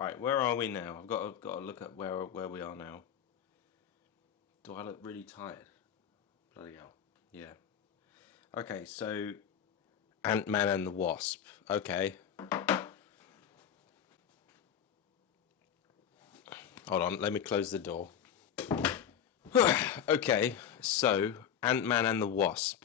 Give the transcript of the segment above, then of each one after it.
Right, where are we now? I've got to look at where we are now. Do I look really tired? Bloody hell. Yeah. Okay, so Ant-Man and the Wasp. Okay. Hold on, let me close the door. Okay, so Ant-Man and the Wasp.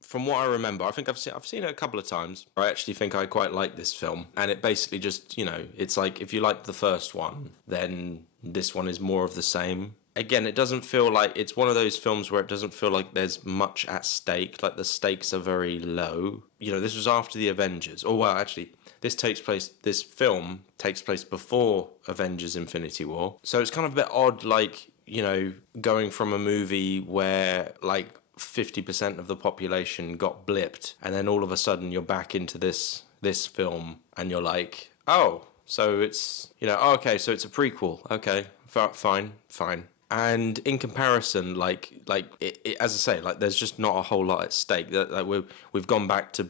From what I remember, I think I've seen it a couple of times. I actually think I quite like this film, and it basically just, it's like if you like the first one, then this one is more of the same. Again, it doesn't feel like it's one of those films where it doesn't feel like there's much at stake. Like the stakes are very low. This was after the Avengers. Oh well, actually, this film takes place before Avengers: Infinity War. So it's kind of a bit odd, like, going from a movie where like 50% of the population got blipped, and then all of a sudden you're back into this film, and you're like, oh, so it's okay, so it's a prequel. Okay, fine. And in comparison, like as I say, like there's just not a whole lot at stake. Like we've gone back to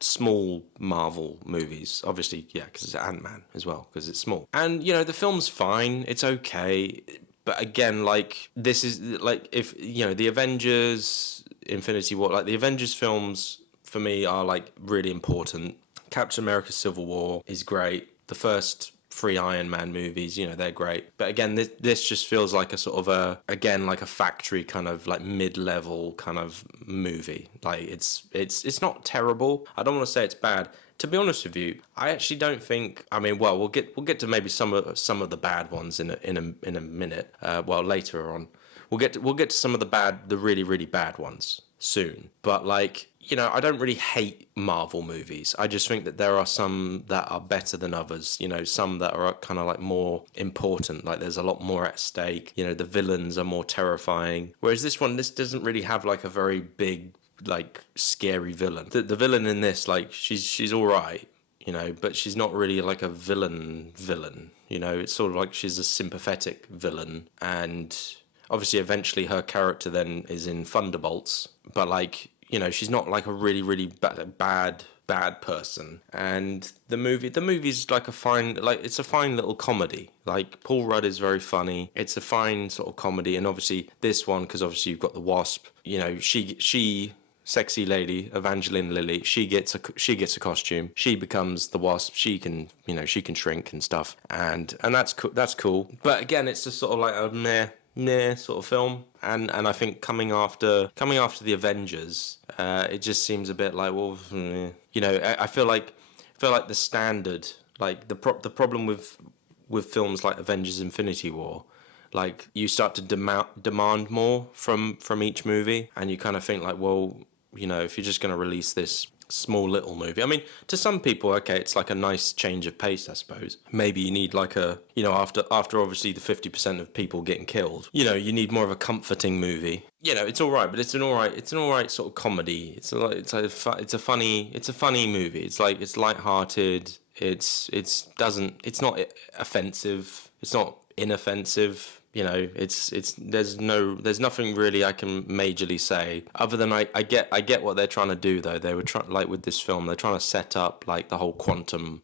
small Marvel movies, obviously, yeah, because it's Ant-Man as well, because it's small. And the film's fine, it's okay. But again, like, this is, like, if, the Avengers, Infinity War, like, the Avengers films, for me, are, like, really important. Captain America Civil War is great. The first 3 Iron Man movies, they're great. But again, this just feels like a sort of like a factory kind of, like, mid-level kind of movie. Like, it's not terrible. I don't want to say it's bad. To be honest with you, I actually don't think. I mean, well, we'll get to maybe some of the bad ones in a minute. Later on, we'll get to some of the really really bad ones soon. But like, I don't really hate Marvel movies. I just think that there are some that are better than others. Some that are kind of like more important. Like there's a lot more at stake. The villains are more terrifying. Whereas this doesn't really have like a very big, like, scary villain. The villain in this, like, she's all right, but she's not really like a villain. It's sort of like she's a sympathetic villain, and obviously eventually her character then is in Thunderbolts, but like, she's not like a really really bad person. And the movie's like it's a fine little comedy. Like, Paul Rudd is very funny. It's a fine sort of comedy. And obviously this one, because obviously you've got the Wasp, she sexy lady, Evangeline Lilly, she gets a costume. She becomes the Wasp. She can shrink and stuff, and that's cool. That's cool. But again, it's just sort of like a meh sort of film. And I think coming after the Avengers, it just seems a bit like, well, I feel like the standard, like the problem with films like Avengers: Infinity War, like, you start to demand more from each movie, and you kind of think like, well, if you're just going to release this small little movie, I mean, to some people, okay, it's like a nice change of pace, I suppose. Maybe you need like a, after obviously the 50% of people getting killed, you need more of a comforting movie. It's all right, but it's an all right sort of comedy. It's a funny movie. It's like, it's lighthearted. It's not offensive. It's not inoffensive. There's nothing really I can majorly say other than I get what they're trying to do, though. They were trying, like, with this film, they're trying to set up like the whole quantum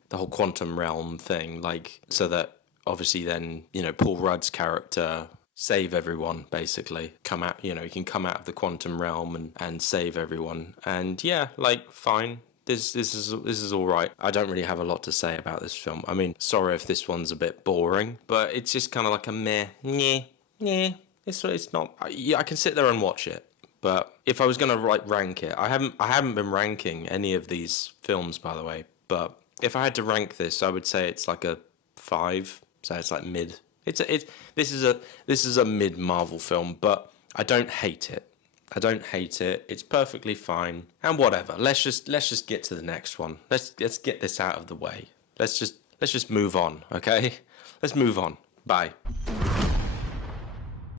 realm thing, like, so that obviously then, Paul Rudd's character save everyone, basically. Come out, he can come out of the quantum realm and save everyone. And yeah, like, fine. This is all right. I don't really have a lot to say about this film. I mean, sorry if this one's a bit boring, but it's just kind of like a meh. It's not. I can sit there and watch it, but if I was gonna rank it, I haven't been ranking any of these films, by the way. But if I had to rank this, I would say it's like a 5. So it's like mid. This is a mid Marvel film, but I don't hate it. It's perfectly fine. And whatever. Let's just get to the next one. Let's get this out of the way. Let's just move on, okay? Let's move on. Bye.